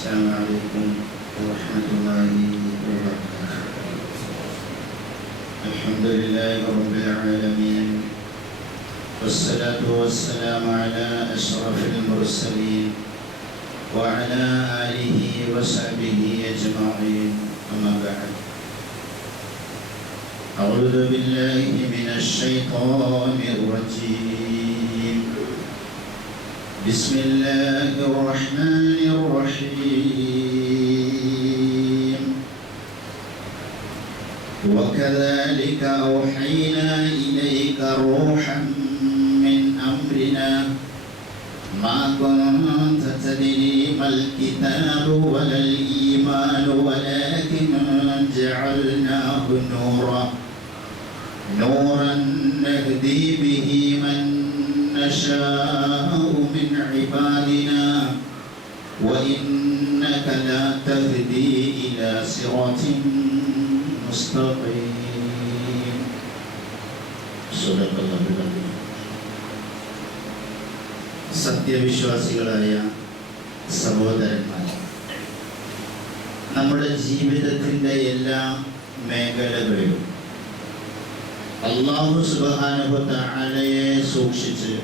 السلام عليكم ورحمة الله وبركاته. الحمد لله رب العالمين، والصلاة والسلام على أشرف المرسلين وعلى آله وصحبه أجمعين، أما بعد. أعوذ بالله من الشيطان الرجيم. بسم الله الرحمن الرحيم. وكذلك أوحينا إليك روحا من أمرنا ما كنت تدري ما الكتاب ولا الإيمان ولكن جعلناه نورا نهدي به من نشاء من عبادنا وإنك لا تهدي إلى صراط مستقيم. صدق الله العظيم. സത്യവിശ്വാസികളായ സഹോദരന്മാർ, നമ്മുടെ ജീവിതത്തിൻ്റെ എല്ലാ മേഖലകളിലും അല്ലാഹു സുബ്ഹാനഹു വ തആലയെ സൂക്ഷിച്ച്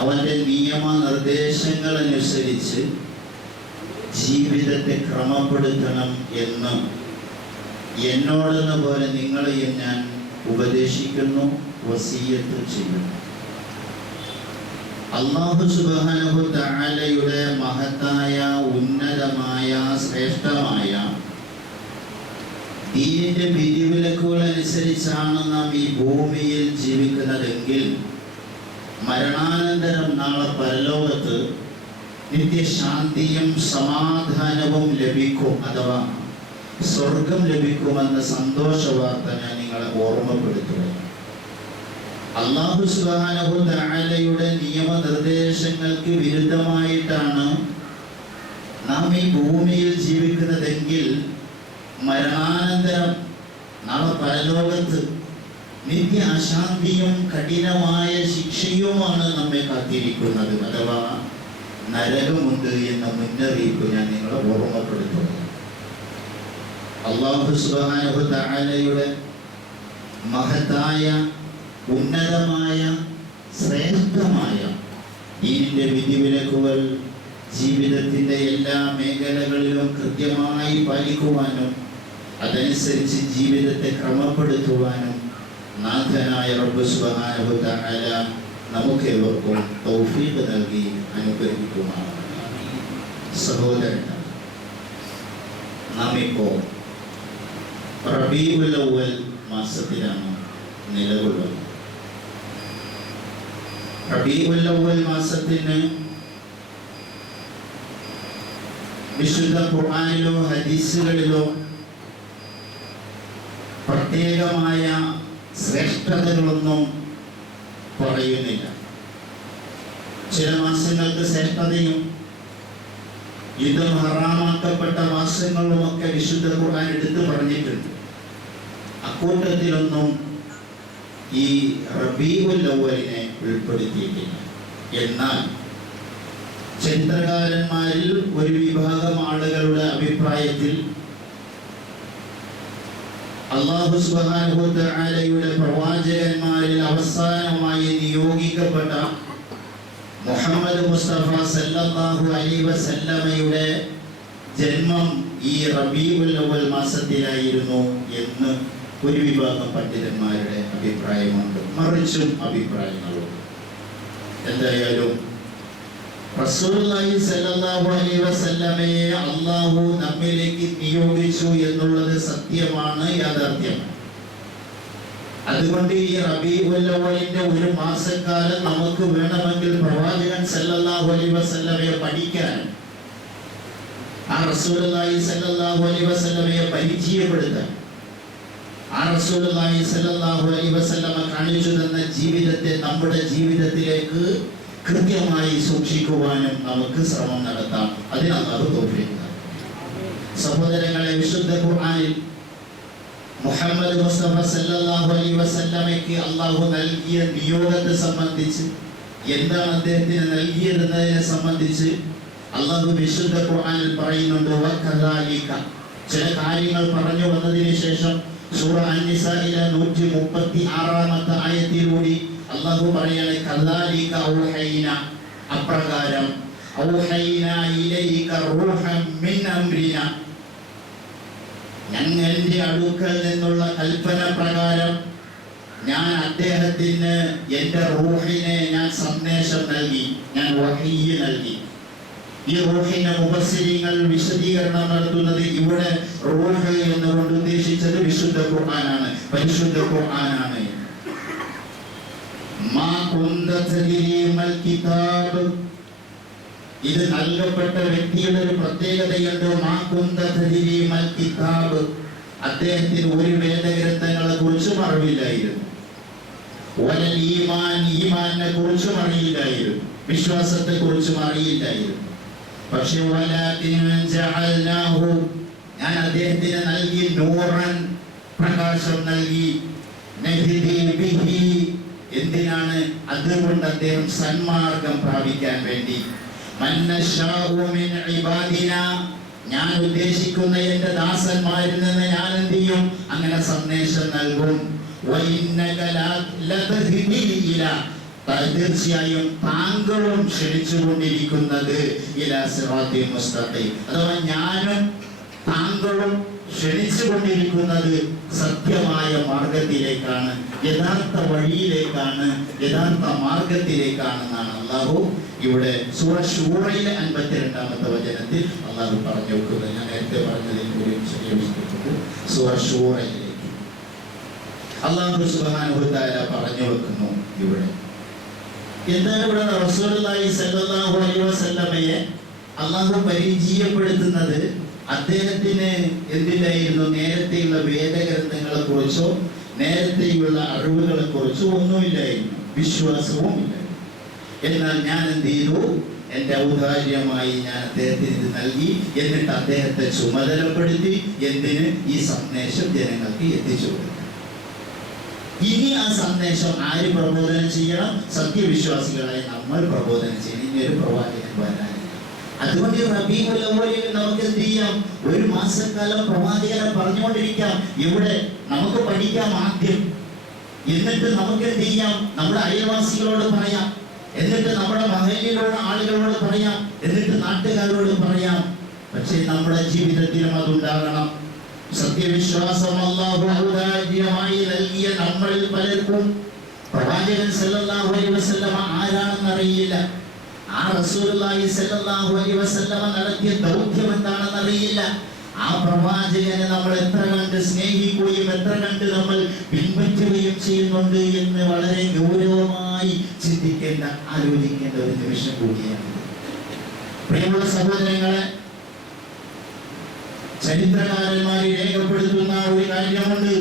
അവൻ്റെ നിയമനിർദ്ദേശങ്ങൾ അനുസരിച്ച് ജീവിതത്തെ ക്രമപ്പെടുത്തണം എന്ന് എന്നോടെന്ന പോലെ നിങ്ങളെയും ഞാൻ ഉപദേശിക്കുന്നു, വസിയ്യത്ത് ചെയ്യുന്നു. അല്ലാഹു സുബ്ഹാനഹു വ തആലയുടെ മഹത്തായ, ഉന്നതമായ, ശ്രേഷ്ഠമായ ദീനിന്റെ വിധിവിലക്കുകൾ അനുസരിച്ചാണ് നാം ഈ ഭൂമിയിൽ ജീവിക്കുന്നതെങ്കിൽ മരണാനന്തരം നാളെ പരലോകത്ത് നിത്യശാന്തിയും സമാധാനവും ലഭിക്കും, അഥവാ സ്വർഗം ലഭിക്കുമെന്ന സന്തോഷ വാർത്ത ഞാൻ നിങ്ങളെ ഓർമ്മപ്പെടുത്തുകയാണ്. അല്ലാഹു സുബ്ഹാനഹു വ തആലയുടെ നിയമനിർദ്ദേശങ്ങൾക്ക് വിരുദ്ധമായിട്ടാണ് നാം ഈ ഭൂമിയിൽ ജീവിക്കുന്നതെങ്കിൽ മരണാനന്തരം നാളെ പരലോകത്ത് നിത്യ അശാന്തിയും കഠിനമായ ശിക്ഷയുമാണ് നമ്മെ കാത്തിരിക്കുന്നത്, അഥവാ നരകമുണ്ട് എന്ന മുന്നറിയിപ്പ് ഞാൻ നിങ്ങളെ ഓർമ്മപ്പെടുത്തുന്നു. അല്ലാഹു സുബ്ഹാനഹു വ തആലയുടെ മഹത്തായ, ഉന്നതമായ, ശ്രേഷ്ഠമായ ദീനിന്റെ വിധിവിലക്കുകൾ ജീവിതത്തിൻ്റെ എല്ലാ മേഖലകളിലും കൃത്യമായി പാലിക്കുവാനും അതനുസരിച്ച് ജീവിതത്തെ ക്രമപ്പെടുത്തുവാനും നാഥനായ റബ്ബ് സുബ്ഹാനഹു വ തആല നമുക്കേവർക്കും തൗഫീഖ് നൽകി അനുഗ്രഹിക്കുമാറാകട്ടെ. സഹോദരന്മാർ, നാം ഇപ്പോൾ റബീഉൽ അവ്വൽ മാസത്തിലാണ് നിലകൊള്ളുന്നത്. റബീഉൽ അവ്വൽ മാസത്തിന് വിശുദ്ധ ഖുർആനിലോ ഹദീസുകളിലോ പ്രത്യേകമായ ശ്രേഷ്ഠതകളൊന്നും പറയുന്നില്ല. ചില മാസങ്ങൾക്ക് ശ്രേഷ്ഠതയും യുദ്ധം ഹറാമാക്കപ്പെട്ട മാസങ്ങളുമൊക്കെ വിശുദ്ധ ഖുർആൻ എടുത്തു പറഞ്ഞിട്ടുണ്ട്. അക്കൂട്ടത്തിലൊന്നും ഈ റബീഉൽ അവ്വലിനെ ഉൾപ്പെടുത്തിയിട്ടില്ല. എന്നാൽ ചരിത്രകാരന്മാരിൽ ഒരു വിഭാഗം ആളുകളുടെ അഭിപ്രായത്തിൽ അല്ലാഹു സുബ്ഹാനഹു വ തആലയുടെ പ്രവാചകന്മാരിൽ അവസാനമായി നിയോഗിക്കപ്പെട്ട മുഹമ്മദ് മുസ്തഫ സല്ലല്ലാഹു അലൈഹി വസല്ലമയുടെ ജന്മം ഈ റബീഉൽ അവ്വൽ മാസത്തിലായിരുന്നു എന്ന് ഒരു വിഭാഗം പണ്ഡിതന്മാരുടെ അഭിപ്രായമുണ്ട്. മറിച്ചും അഭിപ്രായങ്ങളുണ്ട്. എന്തായാലും റസൂലുള്ളാഹി സ്വല്ലല്ലാഹു അലൈഹി വസല്ലമയെ അല്ലാഹു നമ്മിലേക്ക് നിയോഗിച്ചു എന്നുള്ളത് സത്യമാണ്, യാഥാർത്ഥ്യമാണ്. അതുകൊണ്ട് ഈ റബീഉൽ അവ്വലിന്റെ ഒരു മാസക്കാലം നമുക്ക് വേണമെങ്കിൽ പ്രവാചകൻ സ്വല്ലല്ലാഹു അലൈഹി വസല്ലമയെ പഠിക്കാൻ, ആ റസൂലുള്ളാഹി സ്വല്ലല്ലാഹു അലൈഹി വസല്ലമയെ പരിചയപ്പെടുത്താൻ, ആ റസൂലുള്ളാഹി സ്വല്ലല്ലാഹു അലൈഹി വസല്ലമ കാണിച്ചു തന്ന ജീവിതത്തെ നമ്മുടെ ജീവിതത്തിലേക്ക് കൃത്യമായി സൂക്ഷിക്കുവാനും നമുക്ക് ശ്രമം നടത്താം. അതിന് അല്ലാഹു തൗഫീഖ് നൽകട്ടെ. സഹോദരങ്ങളെ, വിശുദ്ധ ഖുർആനിൽ മുഹമ്മദ് മുസ്തഫ സല്ലല്ലാഹു അലൈഹി വസല്ലമയ്ക്ക് അല്ലാഹു നൽകിയ നിയോഗത്തെ സംബന്ധിച്ച്, എന്താണ് അദ്ദേഹത്തിന് നൽകിയതെന്നതിനെ സംബന്ധിച്ച് അല്ലാഹു വിശുദ്ധ ഖുർആനിൽ പറയുന്നുണ്ട് വകദാലിക. ചില കാര്യങ്ങൾ പറഞ്ഞു വന്നതിന് ശേഷം സൂറ അൻ-നിസായിലെ 136-ാമത്തെ ആയത്തിലൂടെ അല്ലാഹു പറയാണ് കദാലിക ഔഹൈന, അപ്രകാരം ഔഹൈന ഇലൈക റൂഹൻ മിൻ അംരിന, ഞങ്ങളുടെ അടുക്കൽ നിന്നുള്ള കൽപ്പന പ്രകാരം ഞാൻ അദ്ദേഹത്തിന് എൻ്റെ റൂഹിനെ ഞാൻ സന്ദേശം നൽകി, ഞാൻ വഹയ്യ് നൽകി. ഈ റൂഹിന്റെ മുഫസ്സിരീങ്ങൾ വിശദീകരണം നടത്തുന്നത് ഇവിടെ റൂഹ് എന്നുകൊണ്ട് ഉദ്ദേശിച്ചത് വിശുദ്ധ ഖുർആനാണ്, പരിശുദ്ധ ഖുർആനാണ്. മാ കുന്ത തദ്രീ മൽ കിതാബ്, ഇത് നൽകപ്പെട്ട വ്യക്തിയുടെ ഒരു പ്രത്യേകതയുണ്ട്. മാ കുന്ത തദ്രീ മൽ കിതാബ്, അദ്ദേഹത്തിന് ഒരു വേദഗ്രന്ഥങ്ങളെ കുറിച്ചും അറിവില്ലായിരുന്നു. വലൽ ഈമാൻ, ഈമാനിനെ കുറിച്ചും അറിയില്ലായിരുന്നു, വിശ്വാസത്തെ കുറിച്ചും അറിയില്ലായിരുന്നു. പക്ഷേ വലാകിൻ ജഅൽനാഹു, ഞാൻ അദ്ദേഹത്തിന് നൽകി നൂറൻ, പ്രകാശം നൽകി. നഹ്ദി ബിഹി, എന്തിനാണ്? അതുകൊണ്ട് അദ്ദേഹം സന്മാർഗം പ്രാപിക്കാൻ വേണ്ടി. മന്നശാഉ മിൻ ഇബാദിന, ഞാൻ ഉദ്ദേശിക്കുന്ന എൻ്റെ ദാസന്മാരിൽ നിന്ന് ഞാൻ എന്ത് ചെയ്യും? അങ്ങനെ സന്ദേശം നൽകും. വഇന്നക ലതഹ്ദി ഇലാ, തീർച്ചയായും താങ്കളും ക്ഷണിച്ചുകൊണ്ടിരിക്കുന്നത് ഇലാ സിറാത്തിൻ മുസ്തഖീം, അഥവാ ഞാനും താങ്കളും ക്ഷണിച്ചുകൊണ്ടിരിക്കുന്നത് സത്യമായ മാർഗത്തിലേക്കാണ്, യഥാർത്ഥ വഴിയിലേക്കാണ്, യഥാർത്ഥ മാർഗത്തിലേക്കാണെന്നാണ് അല്ലാഹു ഇവിടെ സൂറ ശൂറയിലെ 52-ാമത്തെ വചനത്തിൽ അല്ലാഹു പറഞ്ഞു വെക്കുന്നത്. ഞാൻ നേരത്തെ പറഞ്ഞതിൽ ഒരു ചെറിയ മിസ്റ്റേക്ക്. സൂറ ശൂറയിലേക്ക് അല്ലാഹു സുബ്ഹാനഹു വ തആല പറഞ്ഞു വെക്കുന്നു. ഇവിടെ എന്താണ് ഇവിടെ റസൂലുള്ളാഹി സ്വല്ലല്ലാഹു അലൈഹി വസല്ലമയെ അല്ലാഹു പരിചയപ്പെടുത്തുന്നത്? അദ്ദേഹത്തിന് എന്തില്ലായിരുന്നു? നേരത്തെയുള്ള വേദഗ്രന്ഥങ്ങളെ കുറിച്ചോ നേരത്തെയുള്ള അറിവുകളെ കുറിച്ചോ ഒന്നുമില്ലായിരുന്നു, വിശ്വാസവും ഇല്ലായിരുന്നു. എന്നാൽ ഞാൻ എന്ത് ചെയ്തു? എൻ്റെ ഔദാര്യമായി ഞാൻ അദ്ദേഹത്തിന് ഇത് നൽകി. എന്നിട്ട് അദ്ദേഹത്തെ ചുമതലപ്പെടുത്തി എന്തിന്? ഈ സന്ദേശം ജനങ്ങൾക്ക് എത്തിച്ചു കൊടുക്കണം. ഇനി ആ സന്ദേശം ആര് പ്രബോധനം ചെയ്യണം? സത്യവിശ്വാസികളായി നമ്മൾ പ്രബോധനം ചെയ്യണം. ഇനി ഒരു പ്രവാചകൻ വരാനില്ല. അതുകൊണ്ട് റബീഉൽ അവ്വലിൽ നമുക്ക് എന്ത് ചെയ്യാം? ഒരു മാസക്കാലം പ്രവാചകനെ പറഞ്ഞുകൊണ്ടിരിക്കാം. ഇവിടെ നമുക്ക് പഠിക്കാം ആദ്യം, എന്നിട്ട് നമുക്ക് എന്ത് ചെയ്യാം? നമ്മുടെ അയൽവാസികളോട് പറയാം, എന്നിട്ട് നമ്മുടെ മഹല്ലിലുള്ള ആളുകളോട് പറയാം, എന്നിട്ട് നാട്ടുകാരോട് പറയാം. പക്ഷേ നമ്മുടെ ജീവിതത്തിലും അതുണ്ടാകണം. സത്യവിശ്വാസം അല്ലാഹു ഔദാര്യമായി നൽകിയ നമ്മളിൽ പലർക്കും പ്രവാചകൻ സല്ലല്ലാഹു അലൈഹി വസല്ലമ ആരാണെന്ന് അറിയില്ല. ആ റസൂലുള്ളാഹി സല്ലല്ലാഹു അലൈഹി വസല്ലമ നടത്തിയ ദൗത്യം എന്താണെന്ന് അറിയില്ല. ആ പ്രവാചകനെ നമ്മൾ എത്ര കണ്ട് സ്നേഹിക്കുകയും എത്ര കണ്ട് നമ്മൾ പിൻപറ്റുകയും ചെയ്യുന്നുണ്ട് എന്ന് വളരെ ഗൗരവമായി ചിന്തിക്കേണ്ട, ആലോചിക്കേണ്ട ഒരു നിമിഷം കൂടിയാണ്. പ്രിയമുള്ള സഹോദരങ്ങളെ, ചരിത്രകാരന്മാർ രേഖപ്പെടുത്തുന്ന ഒരു കാര്യമുണ്ട്.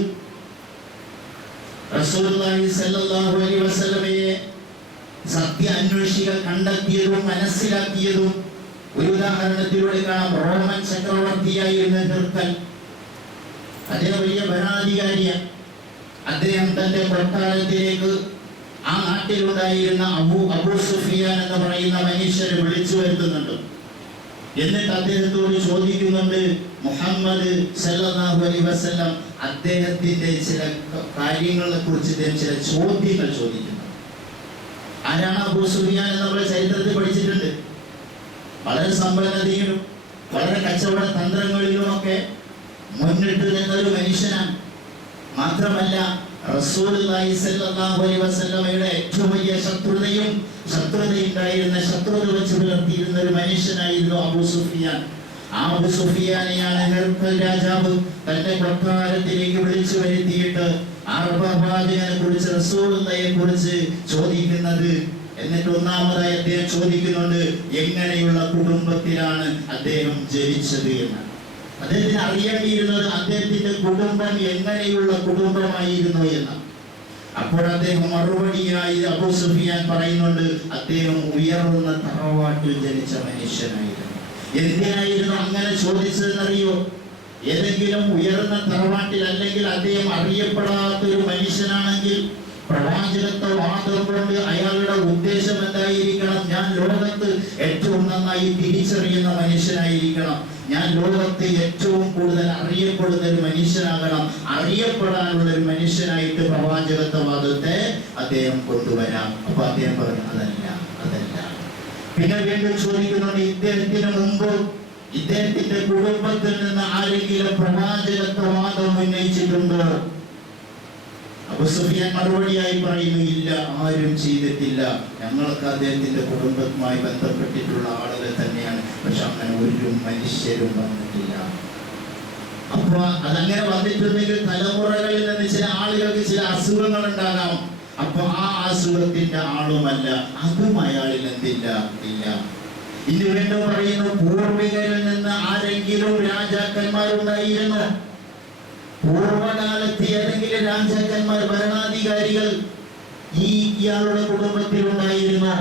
റസൂലുള്ളാഹി സ്വല്ലല്ലാഹു അലൈഹി വസല്ലമയെ സത്യ അന്വേഷികൾ കണ്ടെത്തിയതും മനസ്സിലാക്കിയതും ഒരു ഉദാഹരണത്തിലൂടെ കാണാം. റോമൻ ചക്രവർത്തിയായിരുന്ന ഹിർക്കൽ, അദ്ദേഹം വലിയ ഭരണാധികാരിയാണ്. അദ്ദേഹം തന്റെ കൊട്ടാരത്തിലേക്ക് ആ നാട്ടിലുണ്ടായിരുന്ന അബൂ സുഫിയാൻ എന്ന് പറയുന്ന മനുഷ്യരെ വിളിച്ചു വരുത്തുന്നുണ്ട്. എന്നിട്ട് അദ്ദേഹത്തോട് ചോദിക്കുന്നുണ്ട്, മുഹമ്മദ് സല്ലല്ലാഹു അലൈഹി വസല്ലം അദ്ദേഹത്തിന്റെ ചില കാര്യങ്ങളെ കുറിച്ച് ചില ചോദ്യങ്ങൾ ചോദിക്കുന്നു. ആരാണ് അബൂ സുഫിയാൻ എന്ന് നമ്മൾ ചരിത്രത്തിൽ പഠിച്ചിട്ടുണ്ട്. വളരെ സമ്പന്നതയിലും വളരെ കച്ചവട തന്ത്രങ്ങളിലുമൊക്കെ മുന്നിട്ട് നിന്നൊരു മനുഷ്യനാണ്. മാത്രമല്ല റസൂലുള്ളാഹി സ്വല്ലല്ലാഹു അലൈഹി വസല്ലമയുടെ ഏറ്റവും വലിയ ശത്രുതയുണ്ടായിരുന്ന ശത്രുത വെച്ച് പുലർത്തിയിരുന്ന ഒരു മനുഷ്യനായിരുന്നു അബൂ സുഫിയാൻ. ആ അബൂ സുഫിയാനെയാണ് ഹിർക്കൽ രാജാവ് തന്റെ കൊട്ടാരത്തിലേക്ക് വിളിച്ചു വരുത്തിയിട്ട് ആ പ്രവാചകനെ കുറിച്ച് റസൂലുള്ളാഹിയെ കുറിച്ച് ചോദിക്കുന്നത്. എന്നിട്ട് ഒന്നാമതായി അദ്ദേഹം ചോദിക്കുന്നുണ്ട്, എങ്ങനെയുള്ള കുടുംബത്തിലാണ് അദ്ദേഹം ജനിച്ചത് എന്ന്. അദ്ദേഹത്തിന് അറിയേണ്ടിയിരുന്നത് അദ്ദേഹത്തിന്റെ കുടുംബം എങ്ങനെയുള്ള കുടുംബമായിരുന്നു എന്ന്. അപ്പോൾ അദ്ദേഹം മറുപടിയായി അബൂ സുഫിയാൻ പറയുന്നുണ്ട്, അദ്ദേഹം ഉയർന്ന തറവാട്ടിൽ ജനിച്ച മനുഷ്യനായിരുന്നു. എന്തിനായിരുന്നു അങ്ങനെ ചോദിച്ചതെന്നറിയോ? ഏതെങ്കിലും ഉയർന്ന തറവാട്ടിൽ അല്ലെങ്കിൽ അദ്ദേഹം അറിയപ്പെടാത്ത ഒരു മനുഷ്യനാണെങ്കിൽ പ്രവാചകത്വവാദം കൊണ്ട് അയാളുടെ ഉദ്ദേശം എന്തായിരിക്കണം? ഞാൻ ലോകത്ത് ഏറ്റവും നന്നായി തിരിച്ചറിയുന്ന മനുഷ്യനായിരിക്കണം, ഞാൻ ലോകത്ത് ഏറ്റവും കൂടുതൽ അറിയപ്പെടുന്ന ഒരു മനുഷ്യനാകണം, അറിയപ്പെടാനുള്ള ഒരു മനുഷ്യനായിട്ട് പ്രവാചകത്വവാദത്തെ അദ്ദേഹം കൊണ്ടുവരാം. അപ്പൊ അദ്ദേഹം പറഞ്ഞു അതല്ല. പിന്നെ വീണ്ടും ചോദിക്കുന്നുണ്ട്, ഇദ്ദേഹത്തിന് മുമ്പ് ഇദ്ദേഹത്തിന്റെ കുടുംബത്തിൽ നിന്ന് ആരെങ്കിലും പ്രവാചകത്വവാദം ഉന്നയിച്ചിട്ടുണ്ടോ? അബൂ സുഫിയാൻ മറുപടിയായി പറയുന്നു, ഇല്ല, ആരും ചെയ്തിട്ടില്ല. ഞങ്ങൾക്ക് അദ്ദേഹത്തിന്റെ കുടുംബവുമായി ബന്ധപ്പെട്ടിട്ടുള്ള ആളുകൾ തന്നെയാണ്, പക്ഷെ അങ്ങനെ ഒരു മനുഷ്യരും വന്നിട്ടില്ല. അപ്പൊ അതങ്ങനെ വന്നിട്ടുണ്ടെങ്കിൽ തലമുറകളിൽ നിന്ന് ചില ആളുകൾക്ക് ചില അസുഖങ്ങൾ ഉണ്ടാകാം. അപ്പൊ ആ അസുഖത്തിന്റെ ആളുമല്ല, അതും അയാളിൽ എന്തില്ല, ഇല്ല. ഇനി വീണ്ടും പറയുന്നു, പൂർവികരിൽ നിന്ന് ആരെങ്കിലും രാജാക്കന്മാരുണ്ടായിരുന്നു? പൂർവകാലത്ത് ഏതെങ്കിലും രാജാക്കന്മാർ, ഭരണാധികാരികൾ ഇയാളുടെ കുടുംബത്തിൽ ഉണ്ടായിരുന്നു?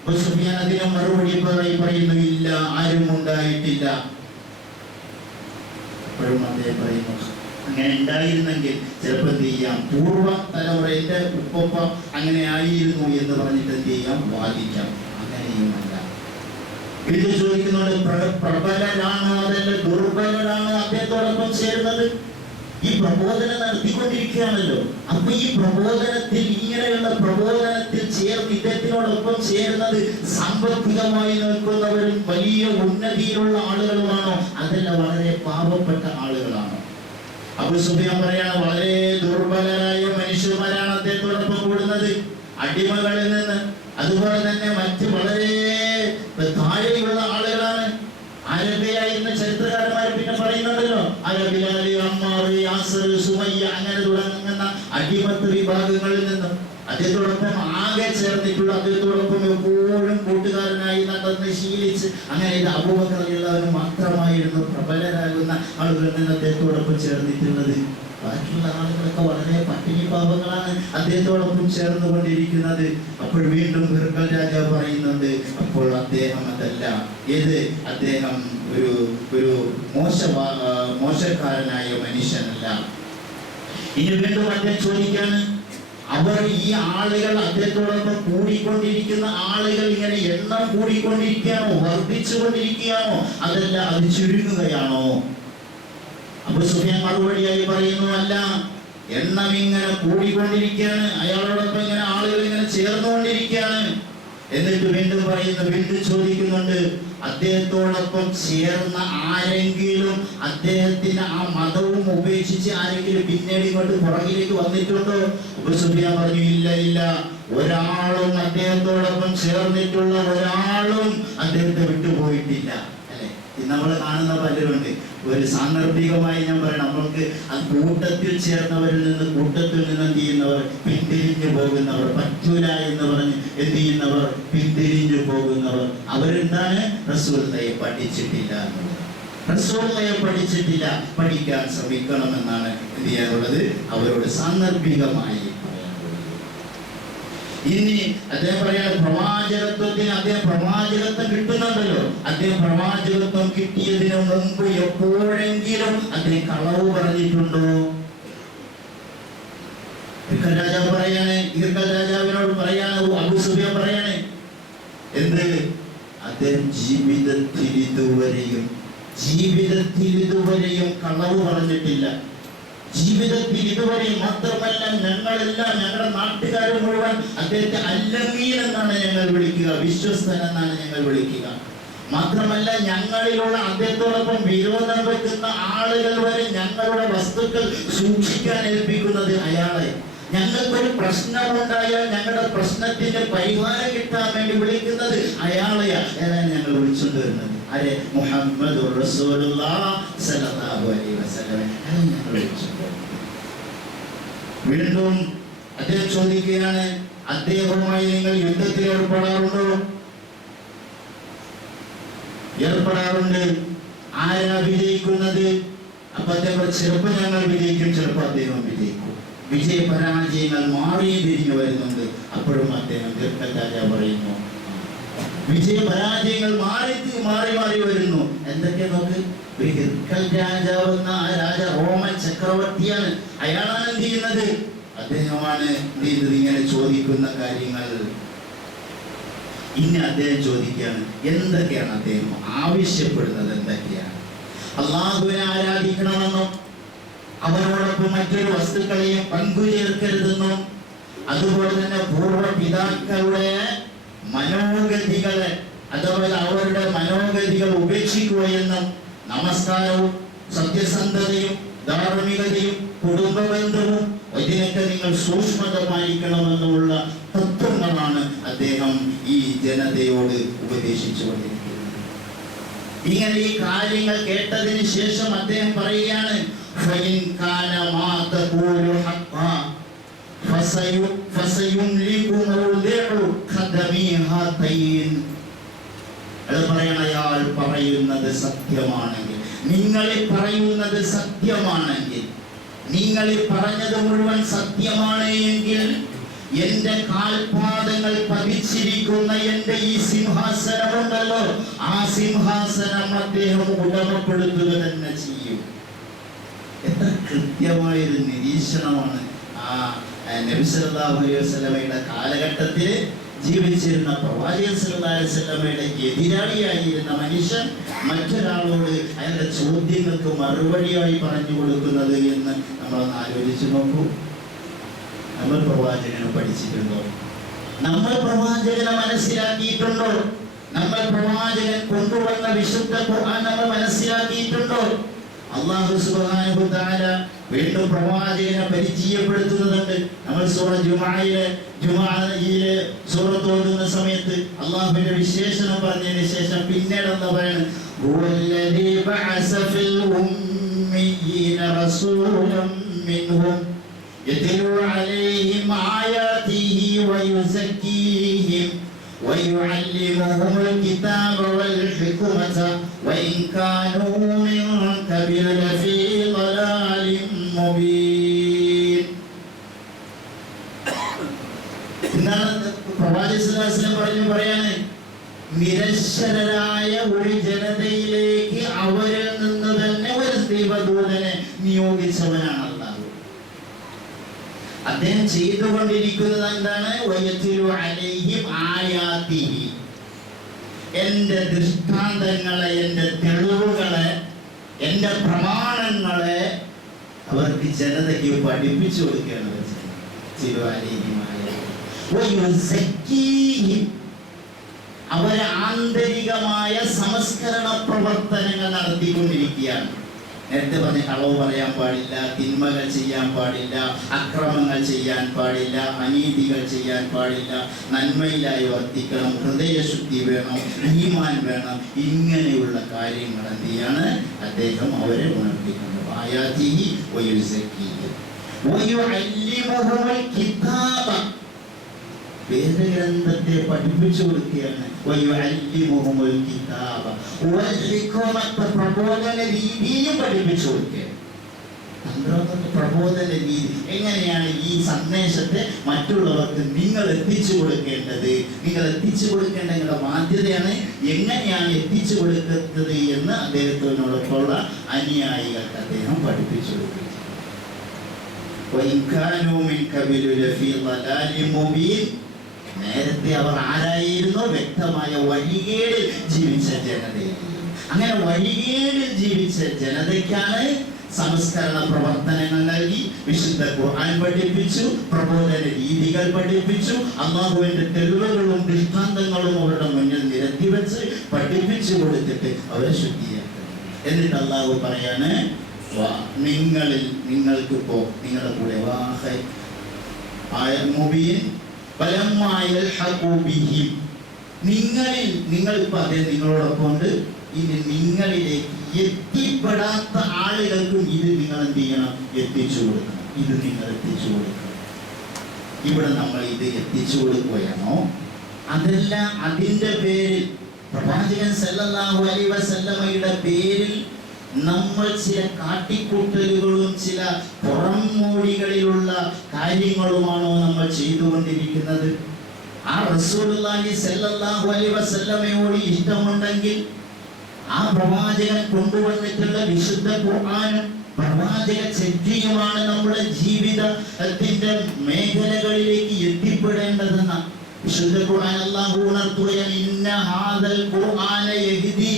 അബൂ സുഫിയാൻ അതിന് മറുപടി പറയുന്നു, ഇല്ല, ആരും ഉണ്ടായിട്ടില്ല. അപ്പോഴും അദ്ദേഹം പറയുന്നു, അങ്ങനെ ഉണ്ടായിരുന്നെങ്കിൽ ചിലപ്പോൾ എന്ത് ചെയ്യാം, പൂർവ്വ തലമുറയുടെ ഉപ്പ അങ്ങനെ ആയിരുന്നു എന്ന് പറഞ്ഞിട്ട് എന്ത് ചെയ്യാം, വാദിക്കാം. അങ്ങനെയുമല്ല. ഇത് ചോദിക്കുന്നുണ്ട്, പ്രബലനാണോ അതല്ല ദുർബലനാണോ അദ്ദേഹത്തോടൊപ്പം ചേർന്നത്? ഈ പ്രബോധനം നടത്തിക്കൊണ്ടിരിക്കുകയാണല്ലോ. അപ്പൊ ഈ പ്രബോധനത്തിൽ, ഇങ്ങനെയുള്ള പ്രബോധനത്തിൽ ചേർന്ന് ഇദ്ദേഹത്തിനോടൊപ്പം ചേർന്നത് സാമ്പത്തികമായി നിൽക്കുന്നവരും വലിയ ഉന്നതിയിലുള്ള ആളുകളുമാണോ അതല്ല വളരെ പാവപ്പെട്ട ആളുകളാണോ? അബൂ സുഫിയാൻ പറയാണ്, വളരെ ദുർബലരായ മനുഷ്യന്മാരാണ് അദ്ദേഹത്തോടൊപ്പം കൂടുന്നത്, അടിമകളിൽ നിന്ന്. അതുപോലെ തന്നെ മറ്റ് വളരെ താഴെയുള്ള ആളുകളാണ്. ആരൊക്കെയായിരുന്ന ചരിത്രകാരന്മാർ പിന്നെ പറയുന്നുണ്ടല്ലോ, ബിലാൽ, അമ്മാർ, യാസർ, സുമയ്യ, അങ്ങനെ തുടങ്ങുന്ന അടിമത്ത വിഭാഗങ്ങളിൽ നിന്നും അദ്ദേഹത്തോടൊപ്പം ആകെ ചേർന്നിട്ടുള്ള, അദ്ദേഹത്തോടൊപ്പം എപ്പോഴും കൂട്ടുകാരനായി നടന്ന് ശീലിച്ച് അങ്ങനെ ഇത് അബൂബക്കർ റളിയല്ലാഹു മാത്രമായിരുന്നു പ്രബലരാകുന്ന ആളുകളിൽ നിന്ന് അദ്ദേഹത്തോടൊപ്പം ചേർന്നിട്ടുള്ളത്. ബാക്കിയുള്ള ആളുകളൊക്കെ വളരെ പട്ടിണി പാവങ്ങളാണ് അദ്ദേഹത്തോടൊപ്പം ചേർന്നുകൊണ്ടിരിക്കുന്നത്. അപ്പോൾ വീണ്ടും ഹിർഖൽ രാജാവ് പറയുന്നുണ്ട്, അപ്പോൾ അദ്ദേഹം അതല്ല, ഏത് അദ്ദേഹം ഒരു മോശക്കാരനായ മനുഷ്യനല്ല. ഇനി വീണ്ടും അദ്ദേഹം ചോദിക്കാണ്, അവർ ഈ ആളുകൾ അദ്ദേഹത്തോടൊപ്പം കൂടിക്കൊണ്ടിരിക്കുന്ന ആളുകൾ ഇങ്ങനെ എണ്ണം കൂടിക്കൊണ്ടിരിക്കുകയാണോ, വർദ്ധിച്ചുകൊണ്ടിരിക്കുകയാണോ, അതല്ല അത് ചുരുങ്ങുകയാണോ? അബൂ സുഫിയാൻ മറുപടിയായി പറയുന്നു, അല്ല, എണ്ണം ഇങ്ങനെ കൂടിക്കൊണ്ടിരിക്കുകയാണ്, അയാളോടൊപ്പം ഇങ്ങനെ ആളുകൾ ഇങ്ങനെ ചേർന്നുകൊണ്ടിരിക്കുകയാണ്. എന്നിട്ട് വീണ്ടും പറയുന്നു, വീണ്ടും ചോദിക്കുന്നുണ്ട്, അദ്ദേഹത്തോടൊപ്പം ചേർന്ന ആരെങ്കിലും അദ്ദേഹത്തിന് ആ മതവും ഉപേക്ഷിച്ച് ആരെങ്കിലും പിന്നീട് ഇങ്ങോട്ട് പുറകിലേക്ക് വന്നിട്ടുണ്ടോ? അബൂ സുഫിയാൻ പറഞ്ഞു, ഇല്ല, ഒരാളും അദ്ദേഹത്തോടൊപ്പം ചേർന്നിട്ടുള്ള ഒരാളും അദ്ദേഹത്തെ വിട്ടുപോയിട്ടില്ല. നമ്മൾ കാണുന്ന പലരുണ്ട്. ഒരു സാന്ദർഭികമായി ഞാൻ പറയണം, നമ്മൾക്ക് ആ കൂട്ടത്തിൽ ചേർന്നവരിൽ നിന്ന്, കൂട്ടത്തിൽ നിന്ന് എന്ത് ചെയ്യുന്നവർ, പിന്തിരിഞ്ഞു പോകുന്നവർ, പറ്റൂല എന്ന് പറഞ്ഞ് എന്ത് ചെയ്യുന്നവർ, പിന്തിരിഞ്ഞു പോകുന്നവർ, അവരെന്താണ്, റസൂലുള്ളാഹിയെ പഠിച്ചിട്ടില്ല എന്നുള്ളത്. റസൂലുള്ളാഹിയെ പഠിച്ചിട്ടില്ല, പഠിക്കാൻ ശ്രമിക്കണമെന്നാണ് എന്ത് ചെയ്യാനുള്ളത്, അവരോട് സാന്ദർഭികമായി. ഇനി അദ്ദേഹം പറയാണ്, പ്രവാചകത്വത്തിന് അദ്ദേഹം പ്രവാചകത്വം കിട്ടുന്നുണ്ടല്ലോ, അദ്ദേഹം പ്രവാചകത്വം കിട്ടിയതിനു മുമ്പ് എപ്പോഴെങ്കിലും അദ്ദേഹം കളവ് പറഞ്ഞിട്ടുണ്ടോ? ഹിർഖൽ രാജാവ് പറയാണ്, ഹിർഖൽ രാജാവിനോട് പറയാണ്, അബൂ സുഫിയാൻ പറയാണ്, എന്ത്, അദ്ദേഹം ജീവിതത്തിൽ ഇതുവരെയും കളവ് പറഞ്ഞിട്ടില്ല. ജീവിതത്തിൽ ഇതുവരെ, മാത്രമല്ല ഞങ്ങളെല്ലാം, ഞങ്ങളുടെ നാട്ടുകാർ മുഴുവൻ അദ്ദേഹത്തെ അല്ലമീൻ എന്നാണ് ഞങ്ങൾ വിളിക്കുക, വിശ്വസ്തൻ എന്നാണ് ഞങ്ങൾ വിളിക്കുക. മാത്രമല്ല ഞങ്ങളിലുള്ള അദ്ദേഹത്തോടൊപ്പം വിരോധം വെക്കുന്ന ആളുകൾ വരെ ഞങ്ങളുടെ വസ്തുക്കൾ സൂക്ഷിക്കാൻ ഏൽപ്പിക്കുന്നത് അയാളെ. ഞങ്ങൾക്കൊരു പ്രശ്നമുണ്ടായാൽ ഞങ്ങളുടെ പ്രശ്നത്തിന് പരിഹാരം കിട്ടാൻ വേണ്ടി വിളിക്കുന്നത് അയാളെയാണ് ഞങ്ങൾ വിളിച്ചുകൊണ്ട് വരുന്നത്. ആരെ? മുഹമ്മദുർ റസൂലുള്ളാഹി സ്വല്ലല്ലാഹു അലൈഹി വസല്ലം ഞങ്ങൾ വിളിച്ചുകൊണ്ട്. വീണ്ടും അദ്ദേഹം ചോദിക്കുകയാണ്, അദ്ദേഹവുമായി നിങ്ങൾ യുദ്ധത്തിൽ ഏർപ്പെടാറുണ്ട്. ആരാ വിജയിക്കുന്നത്? അപ്പൊ അദ്ദേഹം ചിലപ്പോൾ ഞങ്ങൾ വിജയിക്കും, ചിലപ്പോൾ അദ്ദേഹം വിജയിക്കും. വിജയപരാജയങ്ങൾ മാറി തിരിഞ്ഞു വരുന്നുണ്ട്. അപ്പോഴും അദ്ദേഹം ഹിർഖൽ രാജാവ് പറയുന്നു, വിജയപരാജയങ്ങൾ മാറി വരുന്നു. എന്തൊക്കെ നോക്ക്, ഒരു ഹിർഖൽ രാജാവ് എന്ന ആ രാജ റോമൻ ചക്രവർത്തിയാണ്. അയാളാണ് എന്ത് ചെയ്യുന്നത്, അദ്ദേഹമാണ് ഇങ്ങനെ ചോദിക്കുന്ന കാര്യങ്ങൾ. ഇനി അദ്ദേഹം ചോദിക്കുകയാണ്, എന്തൊക്കെയാണ് അദ്ദേഹം ആവശ്യപ്പെടുന്നത്, എന്തൊക്കെയാണ്? അള്ളാഹുവിനെ ആരാധിക്കണമെന്നും അവരോടൊപ്പം മറ്റൊരു വസ്തുക്കളെയും പങ്കുചേർക്കരുതെന്നും അതുപോലെ തന്നെ പൂർവ്വ പിതാക്കളുടെ മനോഗതികളെ അതുപോലെ അവരുടെ മനോഗതികൾ ഉപേക്ഷിക്കുകയെന്നും നമസ്കാരവും സത്യസന്ധതയും ധാർമ്മികതയും കുടുംബബന്ധവും ഇതിനൊക്കെ നിങ്ങൾ സൂക്ഷ്മത പാലിക്കണമെന്നുള്ള തത്വങ്ങളാണ് അദ്ദേഹം ഈ ജനതയോട് ഉപദേശിച്ചുകൊണ്ടിരിക്കുന്നത്. ഇങ്ങനെ ഈ കാര്യങ്ങൾ കേട്ടതിന് ശേഷം അദ്ദേഹം പറയുകയാണ്, അയാൾ പറയുന്നത് സത്യമാണെങ്കിൽ, നിങ്ങളെ പറയുന്നത് സത്യമാണെങ്കിൽ, നിങ്ങളെ പറഞ്ഞത് മുഴുവൻ സത്യമാണ് എങ്കിൽ എന്റെ കാൽപാദങ്ങൾ പതിച്ചിരിക്കുന്ന എന്റെ ഈ സിംഹാസനമുണ്ടല്ലോ, ആ സിംഹാസനം അദ്ദേഹം ഉടമപ്പെടുത്തുക തന്നെ ചെയ്യും. എത്ര കൃത്യമായൊരു നിരീക്ഷണമാണ് ആ നബി സല്ലല്ലാഹു അലൈഹി വസല്ലമയുടെ കാലഘട്ടത്തിൽ ജീവിച്ചിരുന്ന പ്രവാചകൻ സല്ലല്ലാഹു അലൈഹി വസല്ലമയുടെ എതിരാളിയായിരുന്ന മനുഷ്യൻ മറ്റൊരാളോട് അയാളുടെ ചോദ്യങ്ങൾക്ക് മറുപടിയായി പറഞ്ഞു കൊടുക്കുന്നത് എന്ന് നമ്മളൊന്ന് ആലോചിച്ച് നോക്കൂ. നമ്മൾ പ്രവാചകനെ പഠിച്ചിട്ടുണ്ടോ? നമ്മൾ പ്രവാചകനെ മനസ്സിലാക്കിയിട്ടുണ്ടോ? നമ്മൾ പ്രവാചകൻ കൊണ്ടുവന്ന വിശുദ്ധ ഖുർആൻ നമ്മൾ മനസ്സിലാക്കിയിട്ടുണ്ടോ? അല്ലാഹു സുബ്ഹാനഹു വ തആല വീണ്ടും പ്രവാചകനെ പരിചയപ്പെടുത്തുന്നുണ്ട്. നമ്മൾ സൂറ ജുമുഅയിലെ സൂറത്ത് ഓതുന്ന സമയത്ത് അല്ലാഹുവിന്റെ വിശേഷണം പറഞ്ഞതിന് ശേഷം പിന്നീട് എന്താ പറയുന്നത്? ഹുവല്ലദീ ബഅസ ഫിൽ ഉമ്മീന റസൂലൻ മിൻഹും യത്ലൂ അലൈഹിം ആയാതിഹി വയുസക്കീഹിം ويعلمهم الكتاب والحكمة وإن كانوا من قبل لفي ضلال مبين. പറയാണ് നിരക്ഷരരായ ഒരു ജനതയിലേക്ക് അവരിൽ നിന്ന് തന്നെ ഒരു ദൈവദൂതനെ നിയോഗിച്ചവനാണ് അല്ലാഹു. അദ്ദേഹം ചെയ്തുകൊണ്ടിരിക്കുന്നത് എന്താണ്? വയത്ലു അലൈഹിം ആയാതിഹി, എന്റെ ദൃഷ്ടാന്തങ്ങളെ, എന്റെ തെളിവുകളെ, എന്റെ പ്രമാണങ്ങളെ അവർക്ക് ജനതയ്ക്ക് പഠിപ്പിച്ചു കൊടുക്കുകയാണ്. അവരെ ആന്തരികമായ സംസ്കരണ പ്രവർത്തനങ്ങൾ നടത്തിക്കൊണ്ടിരിക്കുകയാണ്. നേരത്തെ പറഞ്ഞ കളവ് പറയാൻ പാടില്ല, തിന്മകൾ ചെയ്യാൻ പാടില്ല, അക്രമങ്ങൾ ചെയ്യാൻ പാടില്ല, അനീതികൾ ചെയ്യാൻ പാടില്ല, നന്മയിലായി വർത്തിക്കണം, ഹൃദയശുദ്ധി വേണം, ഈമാൻ വേണം. ഇങ്ങനെയുള്ള കാര്യങ്ങൾ എന്ത് ചെയ്യാണ് അദ്ദേഹം അവരെ ഉണർത്തിക്കുന്നത്. ആയാതിഹി വയുസക്കീഹി വയുഅല്ലിമുഹുൽ കിതാബ, വേദഗ്രന്ഥത്തെ പഠിപ്പിച്ചു കൊടുക്കുകയാണ്. വയുഅല്ലിമുഹുൽ കിതാബ വൽ ഹിക്മത, പ്രബോധന രീതിയും പഠിപ്പിച്ചു കൊടുക്കുകയാണ്. പ്രബോധന രീതി എങ്ങനെയാണ് ഈ സന്ദേശത്തെ മറ്റുള്ളവർക്ക് നിങ്ങൾ എത്തിച്ചു കൊടുക്കേണ്ടത്, നിങ്ങൾ എത്തിച്ചു കൊടുക്കേണ്ട നിങ്ങളുടെ ബാധ്യതയാണ്. എങ്ങനെയാണ് എത്തിച്ചു കൊടുക്കുന്നത് എന്ന് അദ്ദേഹത്തിനോടൊപ്പമുള്ള അനുയായികൾക്ക് അദ്ദേഹം പഠിപ്പിച്ചു കൊടുക്കുക. നേരത്തെ അവർ ആരായിരുന്നു? വ്യക്തമായ വഴികേടിൽ ജീവിച്ച ജനതയാണ്. അങ്ങനെ വഴികേടിൽ ജീവിച്ച ജനതയ്ക്കാണ് സംസ്കരണ പ്രവർത്തനങ്ങൾ നൽകി, വിശുദ്ധ ഖുർആൻ പഠിപ്പിച്ചു, പ്രബോധന രീതികൾ പഠിപ്പിച്ചു, അല്ലാഹുവിന്റെ തെളിവുകളും ദൃഷ്ടാന്തങ്ങളും അവരുടെ മുന്നിൽ നിരത്തി വെച്ച് പഠിപ്പിച്ചു കൊടുത്തിട്ട് അവരെ ശുദ്ധിയാക്കണം. എന്നിട്ട് അല്ലാഹു പറയാണ്, നിങ്ങളിൽ നിങ്ങൾക്കിപ്പോ നിങ്ങളുടെ കൂടെ നിങ്ങളിൽ നിങ്ങളിപ്പോ അതേ നിങ്ങളോടൊപ്പം ഉണ്ട്. ഇനി നിങ്ങളിലേക്ക് എത്തിപ്പെടാത്ത ആളുകൾക്കും ഇത് നിങ്ങൾ എന്ത് ചെയ്യണം? എത്തിച്ചു കൊടുക്കണം. ഇത് നിങ്ങൾ എത്തിച്ചു കൊടുക്കണം. ഇവിടെ നമ്മൾ ഇത് എത്തിച്ചു കൊടുക്കുകയാണോ? അതല്ല, അതിൻ്റെ പേരിൽ പ്രവാചകൻ സല്ലല്ലാഹു അലൈഹി വസല്ലമയുടെ പേരിൽ നമ്മൾ ചില കാട്ടിക്കൂട്ടലുകളും ചില പുറംമോടികളിലുള്ള കാര്യങ്ങളുമാണോ നമ്മൾ ചെയ്തുകൊണ്ടിരിക്കുന്നത്? ആ റസൂലുള്ളാഹി സല്ലല്ലാഹു അലൈഹി വസല്ലമയോട് ഇഷ്ടമുണ്ടെങ്കിൽ ആ പ്രവാചകൻ കൊണ്ടുവന്നിട്ടുള്ള വിശുദ്ധ ഖുർആനും പ്രവാചക ചര്യയുമാണ് നമ്മുടെ ജീവിതത്തിന്റെ മേഖലകളിലേക്ക് എത്തിപ്പെടേണ്ടതെന്ന് വിശുദ്ധ ഖുർആൻ അല്ലാഹു ഉണർത്തുകയാണ്. ഇന്ന ഹാദൽ ഖുർആന യഹ്ദി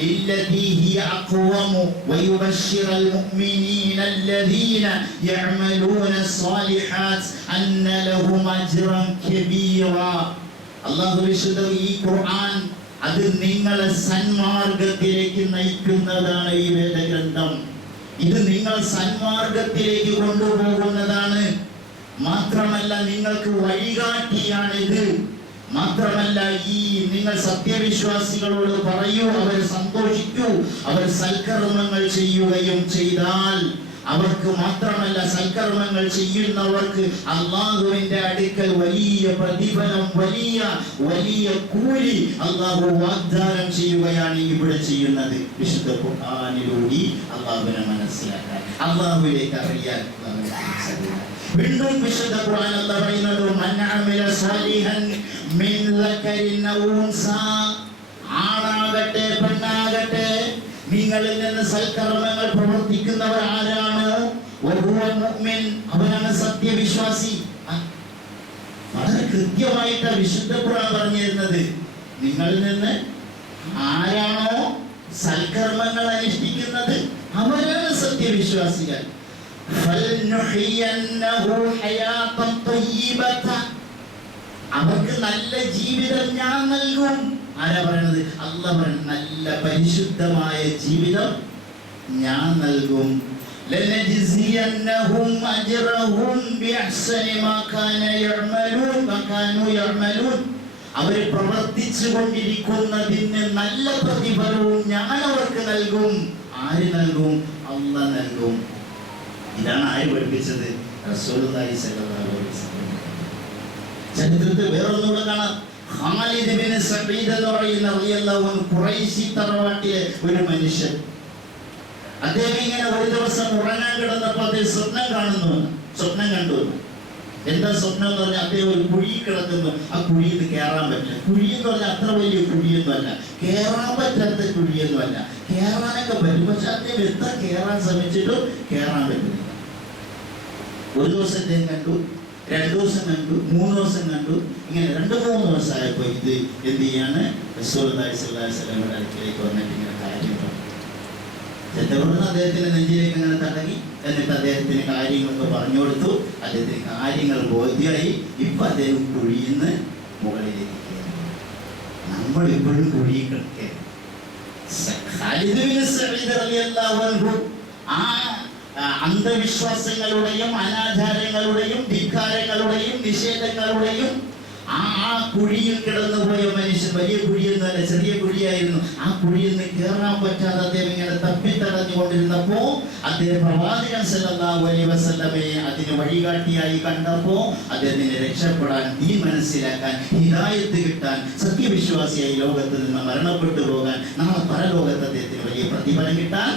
للذي هي أقوم ويبشر المؤمنين الذين يعملون الصالحات أن لهم أجرا كبيرا. അല്ലാഹു വിശുദ്ധ ഈ ഖുർആൻ അത് നിങ്ങളെ സന്മാർഗത്തിലേക്ക് നയിക്കുന്നതാണ്. ഈ വേദഗ്രന്ഥം ഇത് നിങ്ങൾ സന്മാർഗത്തിലേക്ക് കൊണ്ടുപോകുന്നതാണ്. മാത്രമല്ല നിങ്ങൾക്ക് വഴികാട്ടിയാണിത്. മാത്രമല്ല ഈ നിങ്ങൾ സത്യവിശ്വാസികളോട് പറയൂ, അവർ സന്തോഷിക്കൂ, അവർ സൽക്കർമ്മങ്ങൾ ചെയ്യുകയും ചെയ്താൽ അവർക്ക് മാത്രമല്ല സൽക്കർമ്മങ്ങൾ ചെയ്യുന്നവർക്ക് അല്ലാഹുവിന്റെ അടുക്കൽ വലിയ പ്രതിഫലം, വലിയ വലിയ കൂലി അല്ലാഹു വാഗ്ദാനം ചെയ്യുകയാണ് ഇവിടെ ചെയ്യുന്നത്. വിശുദ്ധ ഖുർആനിലൂടെ അല്ലാഹുവിനെ മനസ്സിലാക്കാൻ, അല്ലാഹുവിലേക്ക് അറിയാൻ വീണ്ടും വിശുദ്ധ ഖുർആൻ അല്ലാഹു പറയുന്നത് മൻ അമില സാലിഹൻ മിൻ ദക്കരിൻ ഔ ഉൻസാ, ആണാകട്ടെ പെണ്ണാകട്ടെ നിങ്ങളിൽ നിന്ന് സൽക്കർമ്മങ്ങൾ പ്രവർത്തിക്കുന്നവർ ആരാണ്? വഹുവ മുഅ്മിൻ, അവനാണ് സത്യവിശ്വാസി. വളരെ കൃത്യമായിട്ട് വിശുദ്ധ ഖുർആൻ പറഞ്ഞു തരുന്നത്. നിങ്ങളിൽ നിന്ന് ആരാണോ സൽക്കർമ്മങ്ങൾ അനുഷ്ഠിക്കുന്നത് അവരാണ് സത്യവിശ്വാസികൾ. അവർക്ക് നല്ല ജീവിതം ഞാൻ നൽകും. ആരാ പറയണത്? അല്ലാഹു പറയുന്നത് നല്ല പരിശുദ്ധമായ ജീവിതം ഞാൻ നൽകും. ലനജിസിയന്നഹും അജ്റഹും ബിഅഹ്സനി മാ കാനൂ യഅമലൂൻ. അവർ പ്രവർത്തിച്ചു കൊണ്ടിരിക്കുന്നതിന് നല്ല പ്രതിഫലവും ഞാൻ അവർക്ക് നൽകും. ആര് നൽകും? അല്ലാഹു നൽകും. ഇതാണ് ആര് പഠിപ്പിച്ചത്? റസൂലുള്ളാഹി സ്വല്ലല്ലാഹു അലൈഹി വസല്ലം. ചരിത്രത്തിൽ വേറൊന്നുകൂടെ കാണാം. ഖാലിദ് ബിൻ സഈദ് എന്ന് പറയുന്ന റളിയല്ലാഹു അൻഹു ഖുറൈശി തറവാട്ടിലെ ഒരു മനുഷ്യൻ. അദ്ദേഹം ഇങ്ങനെ ഒരു ദിവസം ഉറങ്ങാൻ കിടന്നപ്പോൾ അദ്ദേഹം സ്വപ്നം കണ്ടു. എന്താ സ്വപ്നം എന്ന് പറഞ്ഞാൽ അദ്ദേഹം ഒരു കുഴി കിടക്കുന്നു. ആ കുഴിയിൽ കയറാൻ പറ്റില്ല. കുഴി എന്ന് പറഞ്ഞാൽ അത്ര വലിയ കുഴിയൊന്നുമല്ല, കയറാൻ പറ്റാത്ത കുഴിയൊന്നുമല്ല, കയറാനൊക്കെ പറ്റും. പക്ഷെ അദ്ദേഹം എത്ര കയറാൻ ശ്രമിച്ചിട്ടും കയറാൻ പറ്റുന്നില്ല. ഒരു ദിവസം അദ്ദേഹം കണ്ടു, 2 ദിവസം കണ്ടു, 3 ദിവസം കണ്ടു. ഇങ്ങനെ 2-3 ദിവസമായപ്പോൾ ഇത് എന്ത് ചെയ്യാണ്? റസൂലുള്ളാഹി സ്വല്ലല്ലാഹു അലൈഹി വസല്ലമയുടെ അടുക്കലേക്ക് വന്നിട്ട് ഇങ്ങനെ കാര്യം പറഞ്ഞു. ചെറുപ്പം അദ്ദേഹത്തിന്റെ നെഞ്ചിലേക്ക് അങ്ങനെ തടങ്ങി. എന്നിട്ട് അദ്ദേഹത്തിന് കാര്യങ്ങളൊക്കെ പറഞ്ഞു കൊടുത്തു. അദ്ദേഹത്തിന് കാര്യങ്ങൾ ബോധ്യമായി. ഇപ്പൊ അദ്ദേഹം കുഴിയുന്ന മുകളിലേക്ക് കയറി. നമ്മൾ ഇപ്പോഴും കുഴിയിൽ കിടക്കുക. ഖാലിദ് ബിൻ സഈദ് റളിയല്ലാഹു അൻഹു ആ അന്ധവിശ്വാസങ്ങളുടെയും അനാചാരങ്ങളുടെയും ധിക്കാരങ്ങളുടെയും നിഷേധങ്ങളുടെയും ആ കുഴിയിൽ കിടന്നുപോയ മനുഷ്യൻ, വലിയ കുഴിയൊന്നുമല്ല, ചെറിയ കുഴിയായിരുന്നു. ആ കുഴിയിൽ നിന്ന് കയറാൻ പറ്റാതെ അദ്ദേഹം ഇങ്ങനെ തപ്പിത്തടഞ്ഞുകൊണ്ടിരുന്നപ്പോ അദ്ദേഹം പ്രവാചകൻ സല്ലല്ലാഹു അലൈഹി വസല്ലമയെ അതിന് വഴികാട്ടിയായി കണ്ടപ്പോ അദ്ദേഹത്തിന് രക്ഷപ്പെടാൻ, ദീൻ മനസ്സിലാക്കാൻ, ഹിദായത്ത് കിട്ടാൻ, സത്യവിശ്വാസിയായി ലോകത്ത് നിന്ന് മരണപ്പെട്ടു പോകാൻ, നാളെ പരലോകത്ത് അദ്ദേഹത്തിന് വലിയ പ്രതിഫലം കിട്ടാൻ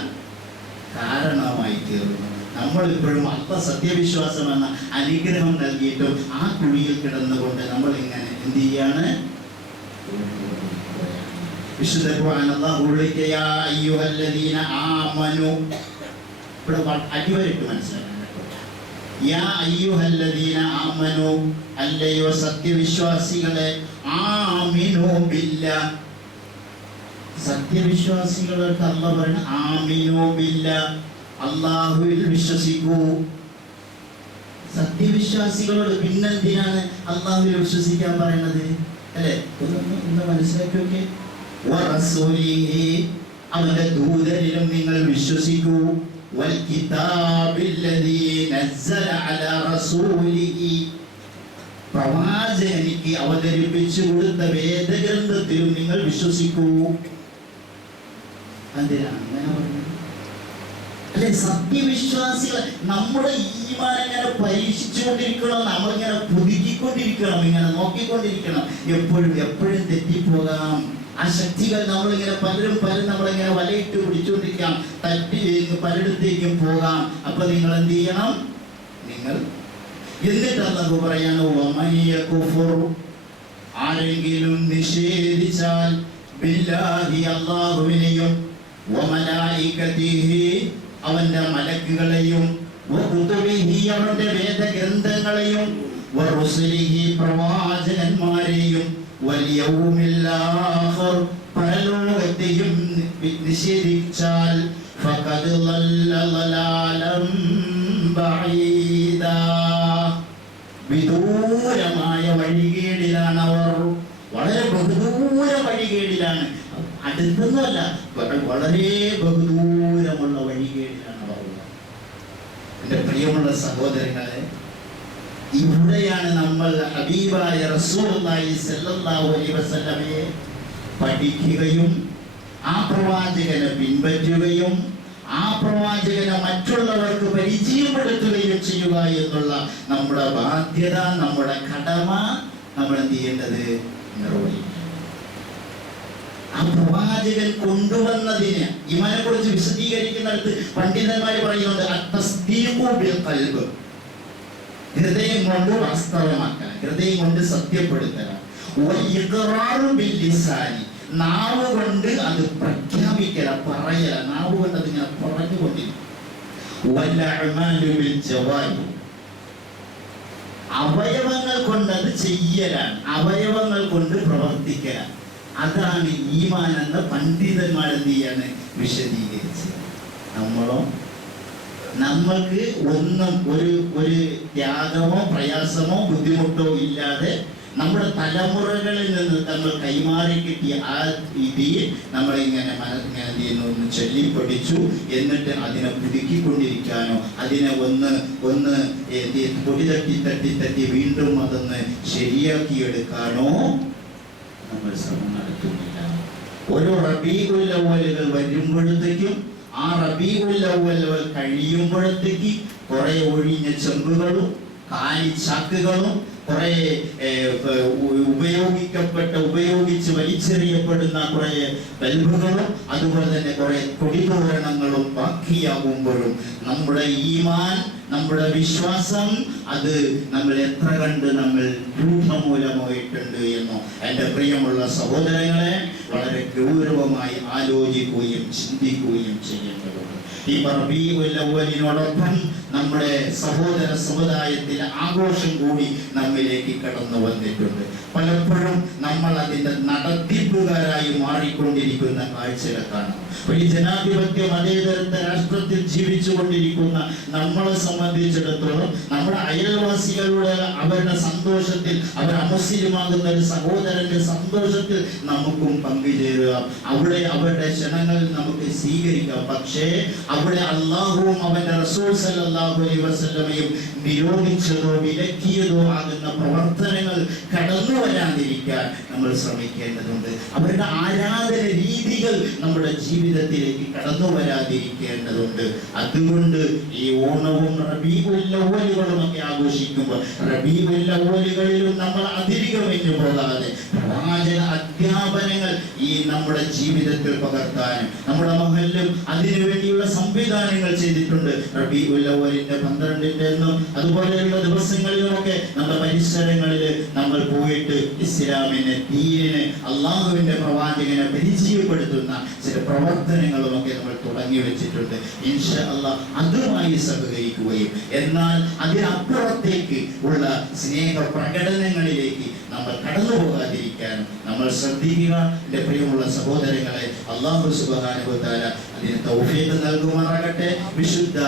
കാരണമായി തീർന്നു. നമ്മൾ ഇപ്പോഴും അല്പ സത്യവിശ്വാസം എന്ന അനുഗ്രഹം നൽകിയിട്ടും ആ കുഴിയിൽ കിടന്നുകൊണ്ട് നമ്മൾ ഇങ്ങനെ എന്ത് ചെയ്യാണ്? വിശുദ്ധ ഖുർആൻ അല്ലാഹു വിളിക്കുക, യാ അയ്യുഹല്ലദീന ആമനു. ഇവിടെ അടിവരയിട്ട് മനസ്സിലാക്കണം. യാ അയ്യുഹല്ലദീന ആമനു, അല്ലയോ സത്യവിശ്വാസികളെ, ആമിനു ബില്ലാഹ്. സത്യവിശ്വാസികളൊക്കെ അല്ലാഹു പറയുന്നത് ആമിനു ബില്ലാഹ്, അല്ലാഹുവിൽ വിശ്വസിക്കൂ. സത്യവിശ്വാസികളോട് പിന്നെന്തിനാണ് അല്ലാഹുവിൽ വിശ്വസിക്കാൻ പറയുന്നത്? അല്ലേ? ഒന്ന് മനസ്സിലാക്കി നോക്കേ. വറസൂലിഹി, അവന്റെ ദൂതനിലും നിങ്ങൾ വിശ്വസിക്കൂ. വൽ കിതാബില്ലദീ നസ്സല അലാ റസൂലിഹി, പ്രവാചകനിക്ക് അവതരിപ്പിച്ചു കൊടുത്ത വേദഗ്രന്ഥത്തിലും നിങ്ങൾ വിശ്വസിക്കൂ. എന്തിനാണ് അങ്ങനെ പറഞ്ഞത്? അല്ലെ, സത്യവിശ്വാസികൾ നമ്മുടെ ഈമാൻ ഇങ്ങനെ പരീക്ഷിച്ചുകൊണ്ടിരിക്കണം, നമ്മളിങ്ങനെ പുതുക്കിക്കൊണ്ടിരിക്കണം, ഇങ്ങനെ നോക്കിക്കൊണ്ടിരിക്കണം. എപ്പോഴും തെറ്റിപ്പോകാം. ആ ശക്തികൾ നമ്മളിങ്ങനെ പലരും നമ്മളിങ്ങനെ വലയിട്ട് പിടിച്ചുകൊണ്ടിരിക്കാം, തട്ടി പലയിടത്തേക്കും പോകാം. അപ്പൊ നിങ്ങൾ എന്ത് ചെയ്യണം? നിങ്ങൾ എന്നിട്ട് അല്ലാഹു പറയാണ്, ആരെങ്കിലും നിഷേധിച്ചാൽ ബില്ലാഹി, അല്ലാഹുവിനെയും വമലായികതിഹി, അവന്റെ മലക്കുകളെയും അവന്റെ വേദഗ്രന്ഥങ്ങളെയും പ്രവാചകന്മാരെയും പരലോകത്തെയും നിഷേധിച്ചാൽ ഫഖദ് ളല്ല ളലാലം ബഈദാ, വിദൂരമായ വഴികേടിലാണ് അവർ. വളരെ ബഹുദൂര വഴികേടിലാണ്, അടുത്തൊന്നുമല്ല, വളരെ ബഹുദൂരമുള്ള വഴികേടിലാണ് അവർ. എൻ്റെ പ്രിയമുള്ള സഹോദരങ്ങളെ, ഇവിടെയാണ് നമ്മൾ ഹബീബായ റസൂലുള്ളാഹി സ്വല്ലല്ലാഹു അലൈഹി വസല്ലമയെ പഠിക്കുകയും ആ പ്രവാചകനെ പിൻപറ്റുകയും ആ പ്രവാചകനെ മറ്റുള്ളവർക്ക് പരിചയപ്പെടുത്തുകയും ചെയ്യുക എന്നുള്ള നമ്മുടെ ബാധ്യത, നമ്മുടെ കടമ നമ്മൾ എന്ത് ചെയ്യേണ്ടത്? നിർവഹിക്കണം. ആ പ്രവാചകൻ കൊണ്ടുവന്നതിന് ഈമാനെ കുറിച്ച് വിശദീകരിക്കുന്നിടത്ത് പണ്ഡിതന്മാർ പറയുന്നുണ്ട്, അത്തസ്ദീഖു ബിൽ ഖൽബ്, ഹൃദയം കൊണ്ട് വാസ്തവമാക്കാൻ, ഹൃദയം കൊണ്ട് സത്യപ്പെടുത്തലാണ്. വൽ ബിൽ ലിസാനി, നാവ് കൊണ്ട് അത് പ്രഖ്യാപിക്കല, പറയല, നാവ് കൊണ്ട് അതിങ്ങനെ പറഞ്ഞുകൊണ്ടിരിക്കും. വൽ അഅ്മാലു ബിൽ ജവാരി, അവയവങ്ങൾ കൊണ്ട് അത് ചെയ്യലാണ്, അവയവങ്ങൾ കൊണ്ട് പ്രവർത്തിക്കലാണ്. അതാണ് ഈമാൻ എന്ന് പണ്ഡിതന്മാർ എന്ത് ചെയ്യാണ് വിശദീകരിച്ചത്. നമ്മൾക്ക് ഒന്നും ഒരു ത്യാഗമോ പ്രയാസമോ ബുദ്ധിമുട്ടോ ഇല്ലാതെ നമ്മുടെ തലമുറകളിൽ നിന്ന് നമ്മൾ കൈമാറി കിട്ടിയ ആ രീതിയിൽ നമ്മളിങ്ങനെ ഒന്ന് ചൊല്ലിപ്പഠിച്ചു, എന്നിട്ട് അതിനെ പുതുക്കിക്കൊണ്ടിരിക്കാനോ അതിനെ ഒന്ന് പൊടി തട്ടി വീണ്ടും അതൊന്ന് ശരിയാക്കിയെടുക്കാനോ നമ്മൾ ശ്രമം നടത്തുന്നില്ല. ഓരോ റബീഉൽ അവ്വലുകൾ വരുമ്പോഴത്തേക്കും ആ റബീഉൽ അവ്വലുകൾ കഴിയുമ്പോഴത്തേക്ക് കുറെ ഒഴിഞ്ഞ ചെമ്പുകളും കാലിച്ചാക്കുകളും കുറെ ഉപയോഗിച്ച് വലിച്ചെറിയപ്പെടുന്ന കുറെ ബൽബുകളും അതുപോലെ തന്നെ കുറെ കൊടിതോരണങ്ങളും ബാക്കിയാകുമ്പോഴും നമ്മുടെ ഈമാൻ, നമ്മുടെ വിശ്വാസം അത് നമ്മൾ എത്ര കണ്ട് നമ്മൾ രൂഢമൂലമായിട്ടുണ്ട് എന്നോ എൻ്റെ പ്രിയമുള്ള സഹോദരങ്ങളെ വളരെ ഗൗരവമായി ആലോചിക്കുകയും ചിന്തിക്കുകയും ചെയ്യേണ്ടതുണ്ട്. ഈ റബീഉൽ അവ്വലിനോടൊപ്പം നമ്മുടെ സഹോദര സമുദായത്തിലെ ആഘോഷം കൂടി നമ്മിലേക്ക് കടന്നു വന്നിട്ടുണ്ട്. പലപ്പോഴും നമ്മൾ അതിന്റെ നടത്തിപ്പുകാരായി മാറിക്കൊണ്ടിരിക്കുന്ന കാഴ്ചകൾ കാണാം. ഈ ജനാധിപത്യ മതേതരത്വ രാഷ്ട്രത്തിൽ ജീവിച്ചു കൊണ്ടിരിക്കുന്ന നമ്മളെ സംബന്ധിച്ചിടത്തോളം നമ്മുടെ അയൽവാസികളുടെ അവരുടെ സന്തോഷത്തിൽ, അവർ അമുസ്ലിമാകുന്ന ഒരു സഹോദരന്റെ സന്തോഷത്തിൽ നമുക്കും പങ്കുചേരുക, അവിടെ അവരുടെ ക്ഷണങ്ങൾ നമുക്ക് സ്വീകരിക്കാം. പക്ഷേ അവിടെ അള്ളാഹുവും അവന്റെ റസൂൽ സല്ലല്ലാഹു അലൈഹി വസല്ലമയും നിരോധിച്ചതോ വിലക്കിയതോ ആകുന്ന പ്രവർത്തനങ്ങൾ കടന്നു വരാതിരിക്കാൻ നമ്മൾ ശ്രമിക്കേണ്ടതുണ്ട്. അവരുടെ ആരാധന രീതികൾ നമ്മുടെ ജീവിതത്തിലേക്ക് കടന്നു വരാതിരിക്കേണ്ടതുണ്ട്. അതുകൊണ്ട് ഈ ഓണവും റബീഉൽ അവ്വലുകളും ഒക്കെ ആഘോഷിക്കുമ്പോൾ റബീഉൽ അവ്വലുകളിലും നമ്മൾ അതിരികമഞ്ഞു പോകാതെ പ്രവാചക അധ്യാപനങ്ങൾ ഈ നമ്മുടെ ജീവിതത്തിൽ പകർത്താനും നമ്മുടെ മഹല്ലും അതിനു വേണ്ടിയുള്ള സംവിധാനങ്ങൾ ചെയ്തിട്ടുണ്ട്. റബീഉൽ അവ്വലിന്റെ 12ന്റെ എന്നും അതുപോലെയുള്ള ദിവസങ്ങളിലുമൊക്കെ നമ്മുടെ പരിസരങ്ങളിൽ നമ്മൾ പോയിട്ട് ഇസ്ലാമിനെ, ദീനിനെ, അള്ളാഹുവിന്റെ പ്രവാചകനെ പരിചയപ്പെടുത്തുന്ന ചില പ്രവർത്തനങ്ങളുമൊക്കെ നമ്മൾ തുടങ്ങി വെച്ചിട്ടുണ്ട്. ഇൻഷാ അല്ലാഹ് അതുമായി സഹകരിക്കുകയും എന്നാൽ അതിനപ്പുറത്തേക്ക് ഉള്ള സ്നേഹ പ്രകടനങ്ങളിലേക്ക് നമ്മൾ കടന്നു പോകാതിരിക്കാനും നമ്മൾ ശ്രദ്ധിക്കുക. എൻ്റെ പ്രിയമുള്ള സഹോദരങ്ങളെ, അല്ലാഹു സുബ്ഹാനഹു വ തആല അതിന് തൗഫീഖ് നൽകുമാറാകട്ടെ. വിശുദ്ധ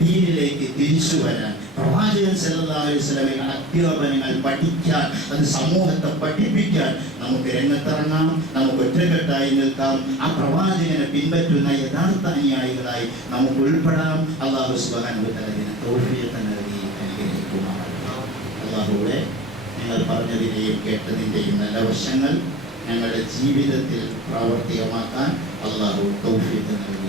ദീനിലേക്ക് തിരിച്ചു വരാൻ പ്രവാചകൻ സല്ലല്ലാഹു അലൈഹി വസല്ലമയുടെ അധ്യാപനങ്ങൾ പഠിക്കാൻ, അത് സമൂഹത്തെ പഠിപ്പിക്കാൻ നമുക്ക് രംഗത്തിറങ്ങാം. നമുക്ക് ഒറ്റക്കെട്ടായി നിൽക്കാം. ആ പ്രവാചകനെ പിൻപറ്റുന്ന യഥാർത്ഥ അനുയായികളായി നമുക്ക് ഉൾപ്പെടാം. അല്ലാഹു സുബ്ഹാനഹു വ തആല അതിന് തൗഫീഖ് നൽകി അനുഗ്രഹിക്കുമാറാകട്ടെ. അല്ലാഹുവേ, നിങ്ങൾ പറഞ്ഞതിൻ്റെയും കേട്ടതിൻ്റെയും നല്ല വശങ്ങൾ ഞങ്ങളുടെ ജീവിതത്തിൽ പ്രാവർത്തികമാക്കാൻ അല്ലാഹു തൗഫീഖ് നൽകി